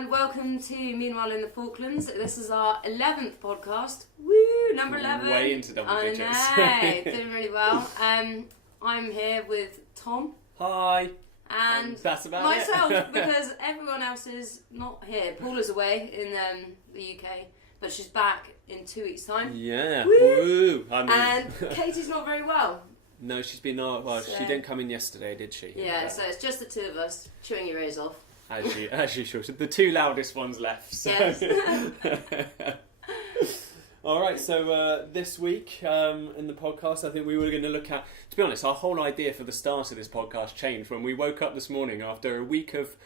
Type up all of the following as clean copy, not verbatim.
and welcome to Meanwhile in the Falklands. This is our 11th podcast. Woo, number 11. Way into double digits. I know, doing really well. I'm here with Tom. Hi. And that's about myself, it. because everyone else is not here. Paula's away in the UK, but she's back in 2 weeks' time. Yeah. Woo! I mean... And Katie's not very well. No, she's been she didn't come in yesterday, did she? Yeah, so it's just the two of us chewing your ears off. As usual. The two loudest ones left. So. Yes. Alright, so this week in the podcast, I think we were going to look at, to be honest, our whole idea for the start of this podcast changed when we woke up this morning after a week of,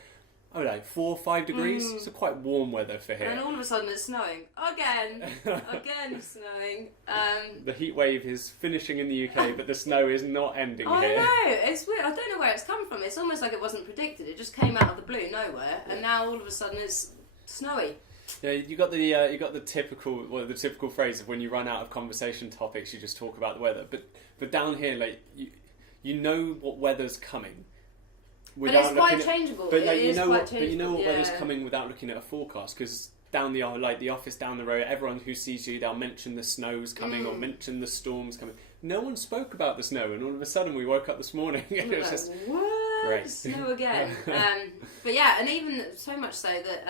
4 or 5 degrees. So quite warm weather for here. And all of a sudden it's snowing. Again snowing. The heat wave is finishing in the UK, but the snow is not ending here. I know, it's weird. I don't know where it's come from. It's almost like it wasn't predicted. It just came out of the blue, nowhere, and now all of a sudden it's snowy. Yeah, you got the typical phrase of when you run out of conversation topics, you just talk about the weather. But down here, like you know what weather's coming. But it's quite changeable. But you know what weather's coming without looking at a forecast, because down the office down the road, everyone who sees you, they'll mention the snow's coming or mention the storm's coming. No one spoke about the snow, and all of a sudden we woke up this morning and it was just what? Great. Snow again. But yeah, and even so much so that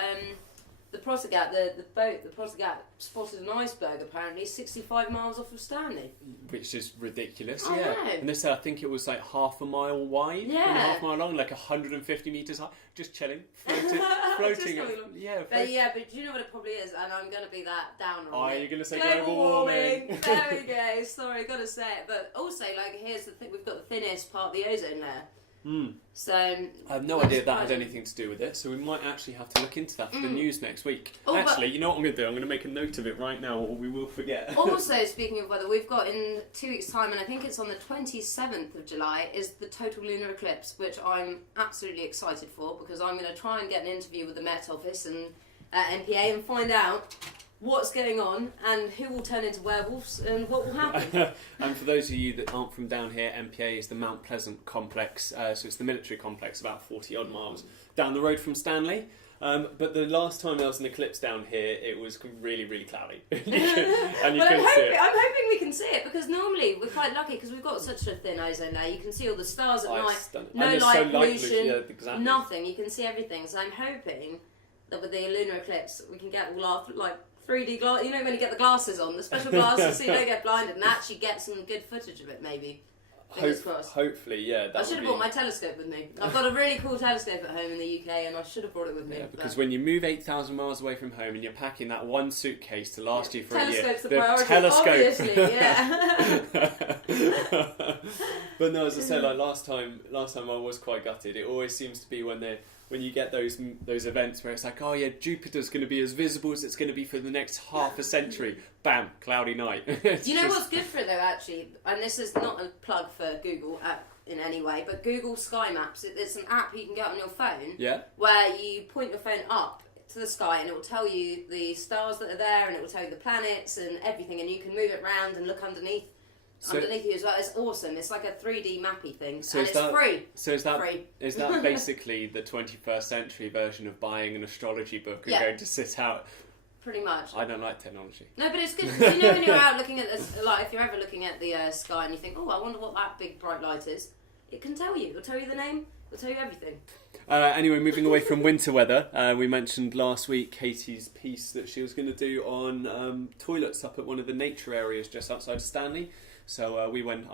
the Protégate, the boat, the Protégate spotted an iceberg apparently 65 miles off of Stanley. Which is ridiculous, I yeah. know. And they said, I think it was like half a mile wide, and half a mile long, like 150 metres high, just chilling, floating. But do you know what it probably is? And I'm going to be that downer on it. You're going to say global warming. There we go. Sorry, got to say it. But also, here's the thing: we've got the thinnest part of the ozone layer. So I have no idea that had anything to do with it, so we might actually have to look into that for the news next week. You know what I'm going to do? I'm going to make a note of it right now, or we will forget. Also, speaking of weather, we've got in 2 weeks' time, and I think it's on the 27th of July, is the total lunar eclipse, which I'm absolutely excited for, because I'm going to try and get an interview with the Met Office and NPA and find out what's going on and who will turn into werewolves and what will happen. And for those of you that aren't from down here, MPA is the Mount Pleasant complex, so it's the military complex about 40 odd miles down the road from Stanley. But the last time there was an eclipse down here, it was really, really cloudy. I'm hoping we can see it, because normally we're quite lucky because we've got such a thin ozone layer. You can see all the stars at night, no light pollution, nothing. You can see everything. So I'm hoping that with the lunar eclipse we can get all our 3D glass, you know, when you get the glasses on, the special glasses, so you don't get blinded, and actually get some good footage of it, maybe. Fingers crossed. Hopefully, yeah. I should have brought my telescope with me. I've got a really cool telescope at home in the UK, and I should have brought it with me. Yeah, because when you move 8,000 miles away from home and you're packing that one suitcase to last you for a year, telescope's the priority, obviously, yeah. But no, as I said, last time I was quite gutted. It always seems to be when you get those events where it's like, oh yeah, Jupiter's going to be as visible as it's going to be for the next half a century. Bam, cloudy night. You know what's good for it though, actually, and this is not a plug for Google in any way, but Google Sky Maps. It's an app you can get on your phone, where you point your phone up to the sky and it will tell you the stars that are there, and it will tell you the planets and everything, and you can move it around and look underneath you as well. It's awesome. It's like a 3D mappy thing, and it's free. So is that free? Is that basically the 21st century version of buying an astrology book and going to sit out? Pretty much. I don't like technology. No, but it's good. You know when you're out looking at this, if you're ever looking at the sky and you think, oh, I wonder what that big bright light is, it can tell you. It'll tell you the name. It'll tell you everything. Anyway, moving away from winter weather, we mentioned last week Katie's piece that she was going to do on toilets up at one of the nature areas just outside of Stanley. So I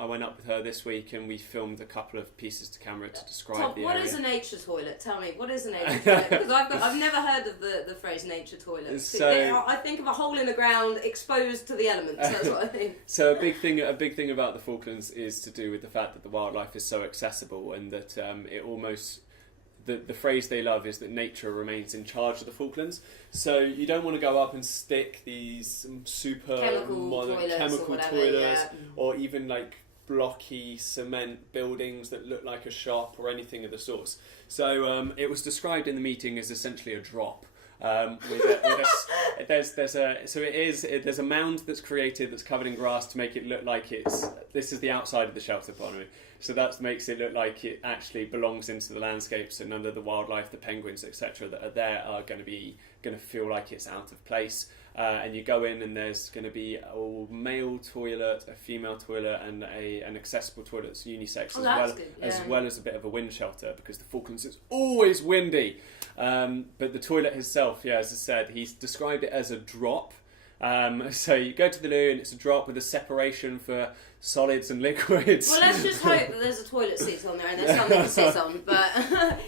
went up with her this week and we filmed a couple of pieces to camera to describe the area. What is a nature toilet? Tell me, what is a nature toilet? Because I've never heard of the phrase nature toilet. So, I think of a hole in the ground exposed to the elements. That's what I think. So a big thing about the Falklands is to do with the fact that the wildlife is so accessible, and that it almost. The phrase they love is that nature remains in charge of the Falklands. So you don't want to go up and stick these super chemical toilets or even blocky cement buildings that look like a shop or anything of the sorts. So it was described in the meeting as essentially a drop. There's a mound that's created that's covered in grass to make it look like this is the outside of the shelter pond. So that makes it look like it actually belongs into the landscapes, and none of the wildlife, the penguins, etc., that are there are going to feel like it's out of place. And you go in, and there's going to be a male toilet, a female toilet, and an accessible toilet that's unisex, as well as a bit of a wind shelter, because the Falklands is always windy. But the toilet itself, as I said, he's described it as a drop. So you go to the loo, and it's a drop with a separation for solids and liquids. Well, let's just hope that there's a toilet seat on there and there's something to sit on. But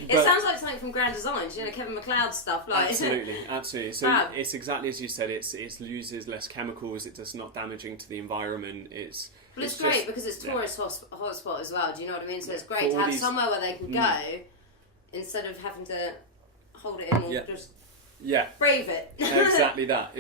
it sounds like something from Grand Designs, Kevin McLeod stuff. Absolutely. So it's exactly as you said. It uses less chemicals. It's not damaging to the environment. It's great because it's tourist hotspot as well. Do you know what I mean? So it's great to have somewhere where they can go instead of having to hold it in or just. Yeah, brave it. exactly that.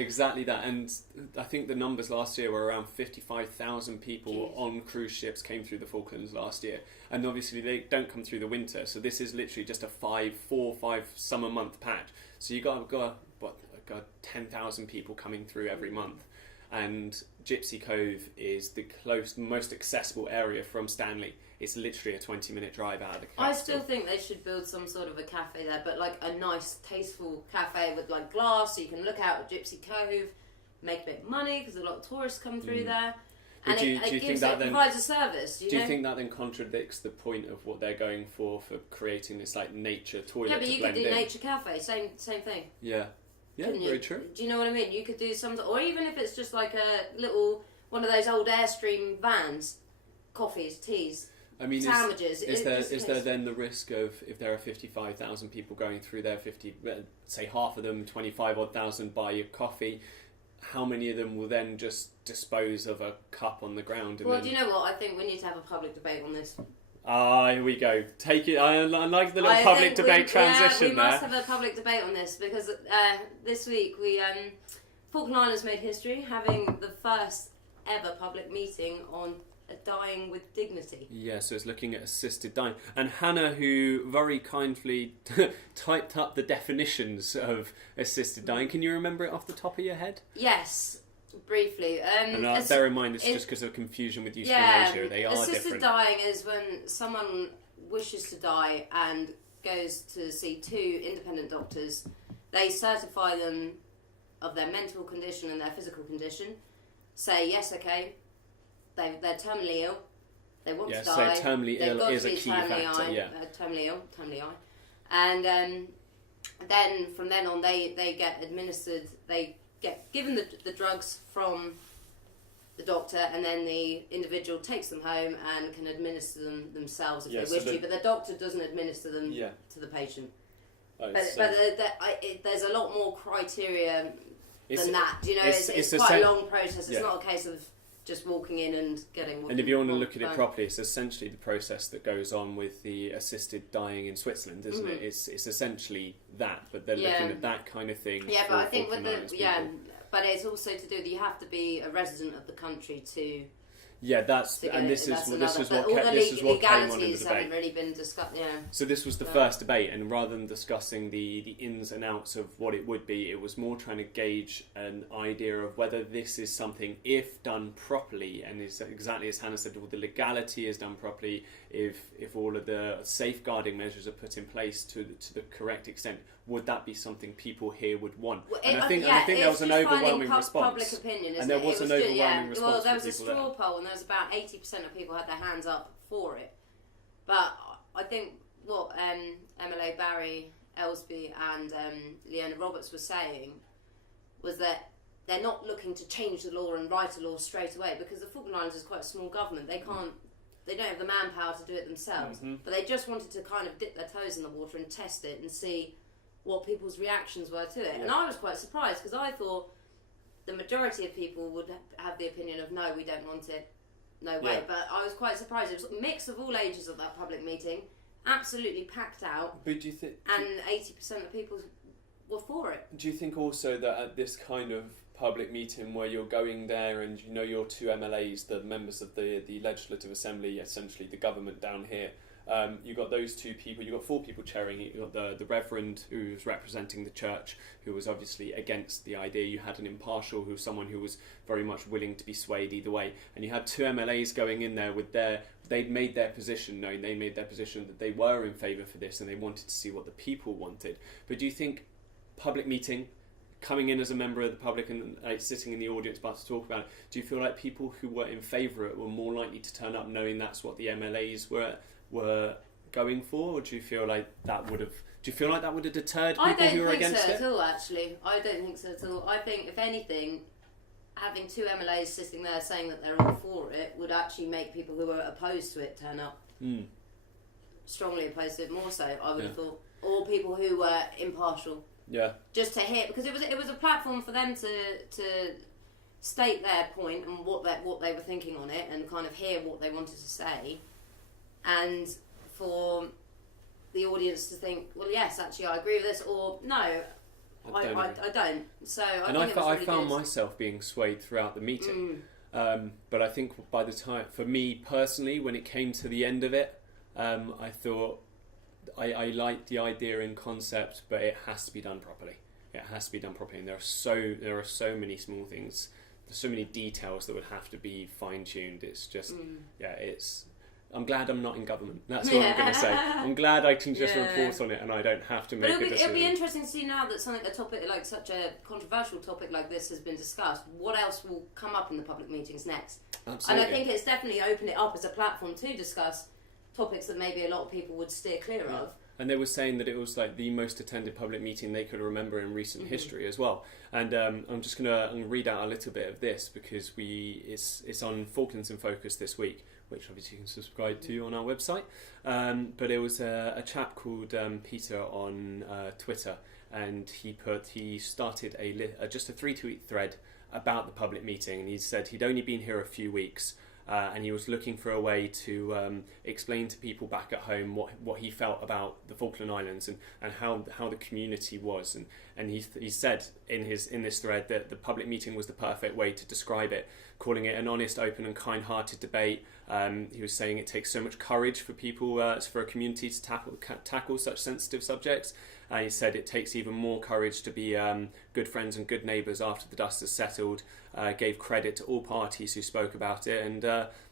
And I think the numbers last year were around 55,000 people on cruise ships came through the Falklands last year. And obviously they don't come through the winter, so this is literally just a 4 or 5 summer month patch. So you got 10,000 people coming through every month. And Gypsy Cove is the most accessible area from Stanley. It's literally a 20-minute drive out of the capital. I still think they should build some sort of a cafe there, but like a nice, tasteful cafe with like glass, so you can look out at Gypsy Cove, make a bit of money because a lot of tourists come through there, and it provides a service. Do you think that then contradicts the point of what they're going for creating this like nature toilet? Yeah, but you could do nature cafe, same thing. Yeah, very true. Do you know what I mean? You could do some, or even if it's just like a little one of those old Airstream vans, coffees, teas. I mean, sandwiches. Is there then the risk of, if there are 55,000 people going through there, say half of them, 25,000 buy a coffee, how many of them will then just dispose of a cup on the ground? Do you know what? I think we need to have a public debate on this. Here we go. Take it. I like the little public debate transition we must have a public debate on this because this week Falkland Islands made history, having the first ever public meeting on dying with dignity. Yeah, so it's looking at assisted dying. And Hannah, who very kindly typed up the definitions of assisted dying, can you remember it off the top of your head? Yes, briefly. And bear in mind, it's just because of confusion with euthanasia. They are assisted different. Dying is when someone wishes to die and goes to see 2 independent doctors. They certify them of their mental condition and their physical condition. Say, yes, okay, they're terminally ill. They want to die. So terminally ill is a key factor. Terminally ill, and then from then on, they get administered. They get given the drugs from the doctor, and then the individual takes them home and can administer them themselves if they wish to. But the doctor doesn't administer them to the patient. There's a lot more criteria than that. Do you know, it's quite a long process. It's not a case of just walking in and getting what. And if you want to look at it properly, it's essentially the process that goes on with the assisted dying in Switzerland, isn't it? It's essentially that, but they're looking at that kind of thing. Yeah, but I think with but it's also to do that you have to be a resident of the country to. Yeah, this is what came on in the debate. Haven't really been discussed. Yeah. So this was the first debate, and rather than discussing the ins and outs of what it would be, it was more trying to gauge an idea of whether this is something, if done properly, and is exactly as Hannah said, all the legality is done properly, if all of the safeguarding measures are put in place to the correct extent, would that be something people here would want? I think there was an overwhelming response. Public opinion, and there was an overwhelming response. Well, there was a straw poll, and there was about 80% of people had their hands up for it. But I think what MLA Barry Ellsby and Leona Roberts were saying was that they're not looking to change the law and write a law straight away, because the Falkland Islands is quite a small government. They don't have the manpower to do it themselves. But they just wanted to kind of dip their toes in the water and test it and see what people's reactions were to it. And I was quite surprised, because I thought the majority of people would have the opinion of, no, we don't want it, no way. But I was quite surprised. It was a mix of all ages at that public meeting, absolutely packed out. But do you think... And 80% of people were for it. Do you think also that at this kind of public meeting where you're going there and you know your 2 MLAs, the members of the Legislative Assembly, essentially the government down here, You got those two people. You got 4 people chairing it. You got the Reverend who was representing the church, who was obviously against the idea. You had an impartial, who was someone who was very much willing to be swayed either way. And you had 2 MLAs going in there with they'd made their position known. They made their position that they were in favour for this and they wanted to see what the people wanted. But do you think public meeting, coming in as a member of the public and sitting in the audience about to talk about it, do you feel like people who were in favour of it were more likely to turn up knowing that's what the MLAs were going for, or do you feel like that would have deterred people who were against it? I don't think so at all, actually. I don't think so at all. I think, if anything, having 2 MLAs sitting there saying that they're all for it would actually make people who were opposed to it turn up. Strongly opposed to it more so, I would have thought. Or people who were impartial. Yeah. Just to hear, because it was a platform for them to state their point and what they were thinking on it, and kind of hear what they wanted to say, and for the audience to think, well, yes, actually, I agree with this, or no, I don't. So I found myself being swayed throughout the meeting, but I think by the time, for me personally, when it came to the end of it, I thought I liked the idea in concept, but it has to be done properly. It has to be done properly, and there are so many small things, there's so many details that would have to be fine tuned. It's just I'm glad I'm not in government. That's what I'm going to say. I'm glad I can just report on it and I don't have to make a decision. It'll be interesting to see now that a topic like such a controversial topic like this has been discussed. What else will come up in the public meetings next? Absolutely. And I think it's definitely opened it up as a platform to discuss topics that maybe a lot of people would steer clear of. And they were saying that it was like the most attended public meeting they could remember in recent history as well. And I'm just going to read out a little bit of this because it's on Falklands in Focus this week, which obviously you can subscribe to on our website. But it was a chap called Peter on Twitter, and he started just a 3-tweet thread about the public meeting, and he said he'd only been here a few weeks. And he was looking for a way to explain to people back at home what he felt about the Falkland Islands and how the community was. And he said in this thread that the public meeting was the perfect way to describe it, calling it an honest, open and kind-hearted debate. He was saying it takes so much courage for people, for a community to tackle such sensitive subjects. He said it takes even more courage to be good friends and good neighbours after the dust has settled. Gave credit to all parties who spoke about it, and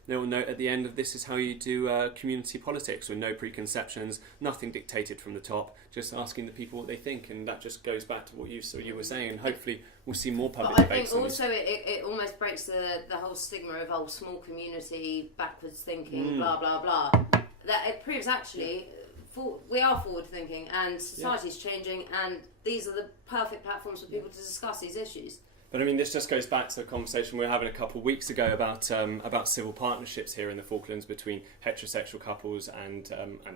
they'll note at the end of this is how you do community politics with no preconceptions, nothing dictated from the top, just asking the people what they think, and that just goes back to what you were saying, and hopefully we'll see more public debates. I think also it almost breaks the whole stigma of small community, backwards thinking, blah blah blah. That it proves actually we are forward thinking, and society's changing, and these are the perfect platforms for people to discuss these issues. But I mean, this just goes back to the conversation we were having a couple of weeks ago about civil partnerships here in the Falklands between heterosexual couples and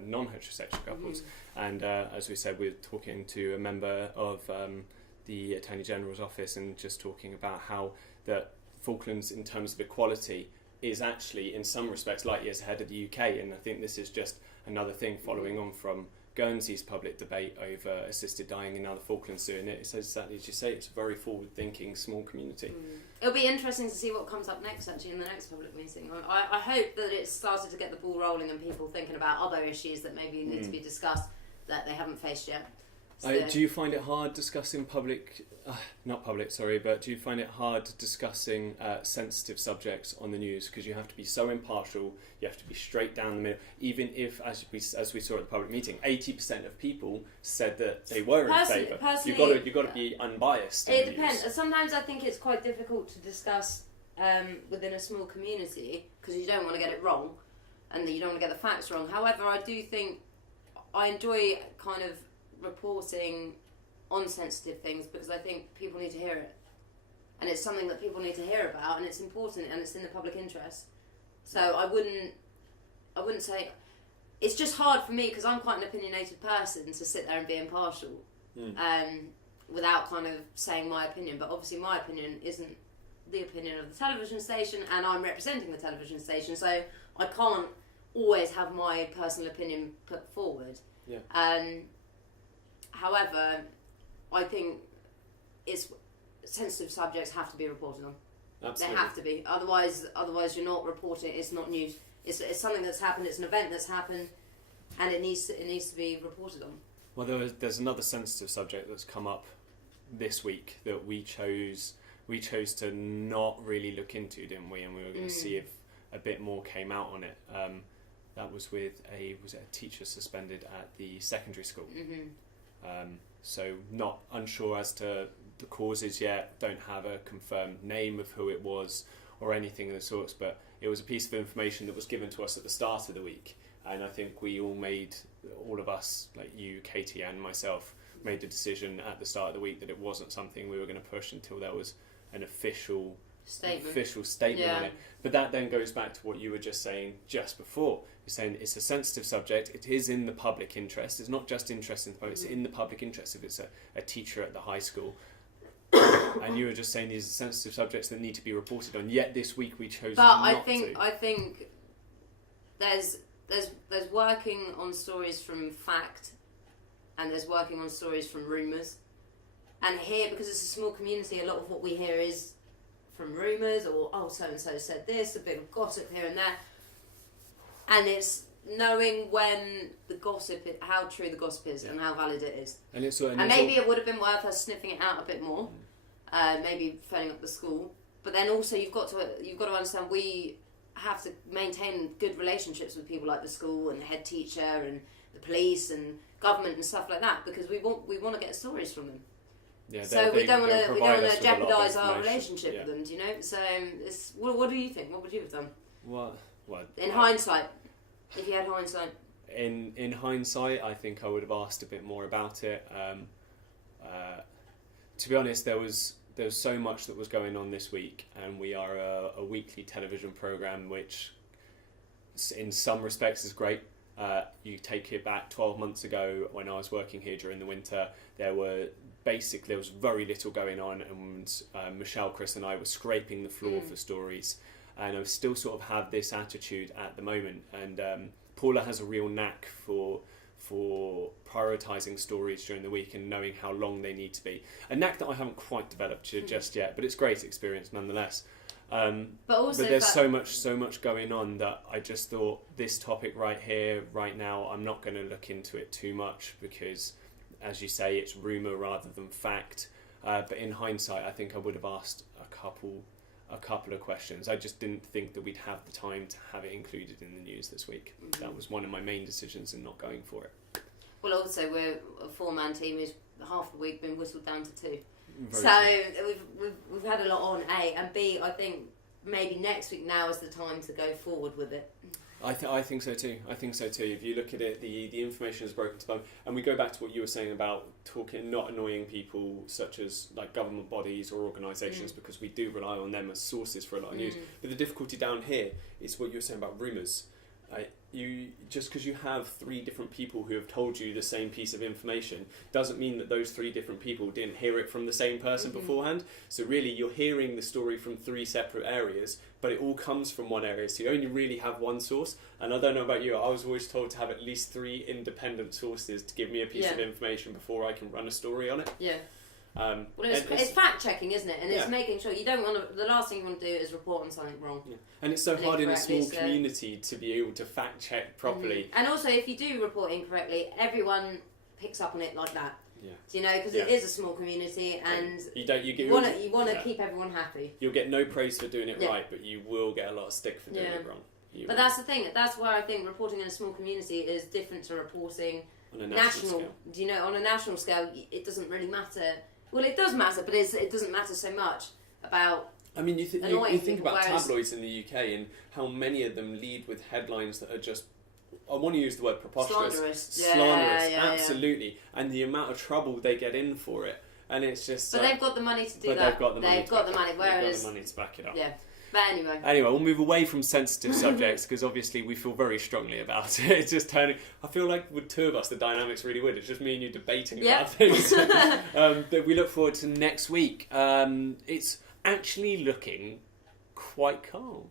non-heterosexual couples. And as we said, we're talking to a member of the Attorney General's office and just talking about how the Falklands, in terms of equality, is actually in some respects light years ahead of the UK. And I think this is just another thing following on from Guernsey's public debate over assisted dying, and now the Falklands doing it. It's exactly as you say, it's a very forward-thinking, small community. It'll be interesting to see what comes up next, actually, in the next public meeting. I hope that it's started to get the ball rolling and people thinking about other issues that maybe need to be discussed that they haven't faced yet. So, do you find it hard discussing but do you find it hard discussing sensitive subjects on the news, because you have to be so impartial, you have to be straight down the middle, even if, as we saw at the public meeting, 80% of people said that they were in favour. You've got to be unbiased. It depends. Sometimes I think it's quite difficult to discuss within a small community, because you don't want to get it wrong, and you don't want to get the facts wrong. However, I do think I enjoy kind of reporting on sensitive things, because I think people need to hear it, and it's something that people need to hear about, and it's important, and it's in the public interest. So I wouldn't say, it's just hard for me because I'm quite an opinionated person to sit there and be impartial without kind of saying my opinion. But obviously my opinion isn't the opinion of the television station, and I'm representing the television station, so I can't always have my personal opinion put forward. However, I think sensitive subjects have to be reported on. Absolutely. They have to be. Otherwise you're not reporting. It's not news. It's something that's happened. It's an event that's happened. and it needs to be reported on. Well, there's another sensitive subject that's come up this week that we chose to not really look into, didn't we? And we were going to see if a bit more came out on it. That was with a teacher suspended at the secondary school. So not unsure as to the causes yet. Don't have a confirmed name of who it was or anything of the sorts. But it was a piece of information that was given to us at the start of the week, and I think we all of us, like you, Katie, and myself, made the decision at the start of the week that it wasn't something we were going to push until there was an official statement on it. But that then goes back to what you were just saying just before. You're saying it's a sensitive subject. It is in the public interest. It's not just interest in the public. It's in the public interest if it's a teacher at the high school. And you were just saying these are sensitive subjects that need to be reported on. Yet this week we chose not to. I think there's working on stories from fact, and there's working on stories from rumours. And here, because it's a small community, a lot of what we hear is from rumours, or so-and-so said this, a bit of gossip here and there. And it's knowing when the gossip, how true the gossip is and how valid it is. And maybe it would have been worth us sniffing it out a bit more, maybe phoning up the school. But then also you've got to understand we have to maintain good relationships with people like the school and the head teacher and the police and government and stuff like that, because we want to get stories from them. Yeah, so we don't want to jeopardise our relationship with them. Do you know? So what do you think? What would you have done? Well, in hindsight, if you had hindsight. In hindsight, I think I would have asked a bit more about it. To be honest, there was so much that was going on this week, and we are a weekly television programme, which in some respects is great. You take it back 12 months ago when I was working here during the winter, there was very little going on, and Michelle, Chris and I were scraping the floor for stories, and I still sort of have this attitude at the moment. And Paula has a real knack for prioritising stories during the week and knowing how long they need to be. A knack that I haven't quite developed just yet, but it's great experience nonetheless. But there's so much going on that I just thought this topic right here, right now, I'm not going to look into it too much because, as you say, it's rumour rather than fact. But in hindsight, I think I would have asked a couple of questions. I just didn't think that we'd have the time to have it included in the news this week. That was one of my main decisions in not going for it. Well, also we're a 4-man team who's half the week been whistled down to 2. We've had a lot on, A, and B, I think maybe next week now is the time to go forward with it. I think so too. If you look at it, the information is broken to bone, and we go back to what you were saying about not annoying people such as like government bodies or organisations, because we do rely on them as sources for a lot of news. But the difficulty down here is what you were saying about rumours. Just because you have 3 different people who have told you the same piece of information doesn't mean that those 3 different people didn't hear it from the same person beforehand. So really you're hearing the story from 3 separate areas, but it all comes from one area, so you only really have one source. And I don't know about you, I was always told to have at least 3 independent sources to give me a piece of information before I can run a story on it. Well, it's fact checking, isn't it? And it's making sure you don't want to. The last thing you want to do is report on something wrong. And it's so hard in a small community to be able to fact check properly. And also, if you do report incorrectly, everyone picks up on it like that. Do you know? Because it is a small community, and you want to keep everyone happy. You'll get no praise for doing it right, but you will get a lot of stick for doing it wrong. But that's the thing. That's why I think reporting in a small community is different to reporting on a national scale. Do you know? On a national scale, it doesn't really matter. Well, it does matter, but it doesn't matter so much about. I mean, you think about tabloids in the UK and how many of them lead with headlines that are just, I want to use the word preposterous. Slanderous, absolutely. And the amount of trouble they get in for it. And it's just... But they've got the money to do that. They've got the money. They've got the money to back it up. Yeah. But anyway, we'll move away from sensitive subjects because obviously we feel very strongly about it. It's just turning. I feel like with 2 of us, the dynamics really would. It's just me and you debating about things. But we look forward to next week. It's actually looking quite calm,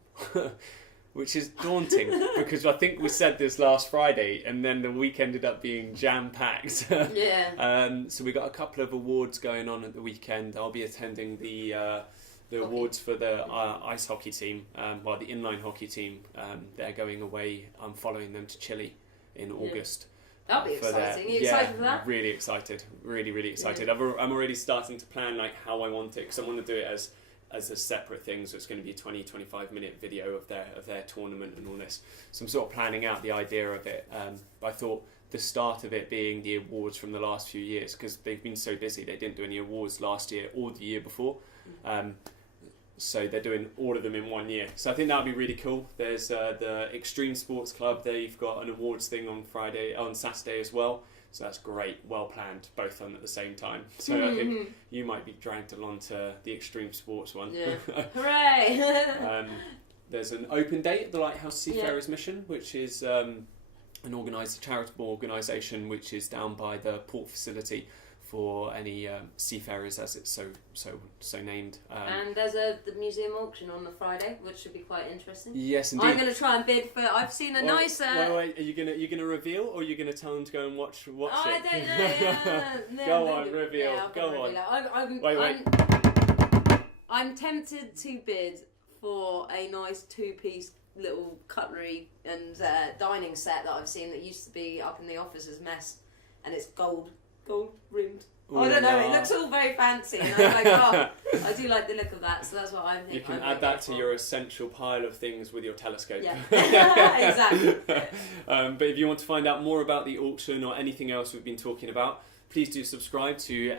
which is daunting because I think we said this last Friday, and then the week ended up being jam-packed. So we got a couple of awards going on at the weekend. I'll be attending the awards for the ice hockey team, the inline hockey team. They're going away. I'm following them to Chile in August. That'll be exciting. Are you excited for that? Really excited. Really excited. I'm already starting to plan like how I want it, because I want to do it as a separate thing. So it's going to be a 20-25 minute video of their tournament and all this. So I'm sort of planning out the idea of it. I thought the start of it being the awards from the last few years, because they've been so busy. They didn't do any awards last year or the year before. So they're doing all of them in 1 year. So I think that would be really cool. There's the Extreme Sports Club. They've got an awards thing on Saturday as well. So that's great. Well planned, both on at the same time. So I think you might be dragged along to the Extreme Sports one. Yeah. Hooray! There's an open day at the Lighthouse Seafarers Mission, which is an charitable organisation which is down by the port facility for any seafarers, as it's so named. And there's the museum auction on the Friday, which should be quite interesting. Yes, indeed. I'm going to try and bid for. I've seen a nice. Wait, are you gonna reveal, or are you gonna tell them to go and watch it? I don't know. Yeah. Go on, reveal. Yeah, go on. Wait. I'm tempted to bid for a nice 2-piece little cutlery and dining set that I've seen that used to be up in the officer's mess, and it's gold rimmed. I don't know, it looks all very fancy, and I'm like, I do like the look of that, so that's what I'm thinking. You can add that to your essential pile of things with your telescope. Yeah, exactly. But if you want to find out more about the auction or anything else we've been talking about, please do subscribe to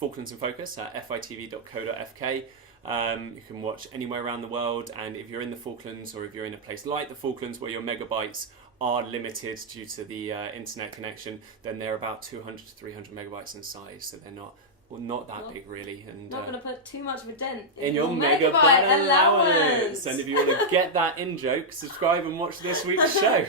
Falklands in Focus at fitv.co.fk. You can watch anywhere around the world, and if you're in the Falklands, or if you're in a place like the Falklands where your megabytes are limited due to the internet connection, then they're about 200 to 300 megabytes in size, so they're not that big really, and not going to put too much of a dent in your megabyte allowance. And if you want to get that in joke, subscribe and watch this week's show.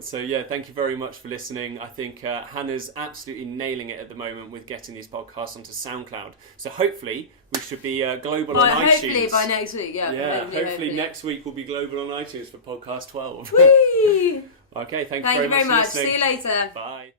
So yeah, thank you very much for listening. I think Hannah's absolutely nailing it at the moment with getting these podcasts onto SoundCloud, so hopefully we should be global on iTunes. Hopefully by next week, hopefully next week we'll be global on iTunes for podcast 12. Whee! Okay, thank you very much. See you later. Bye.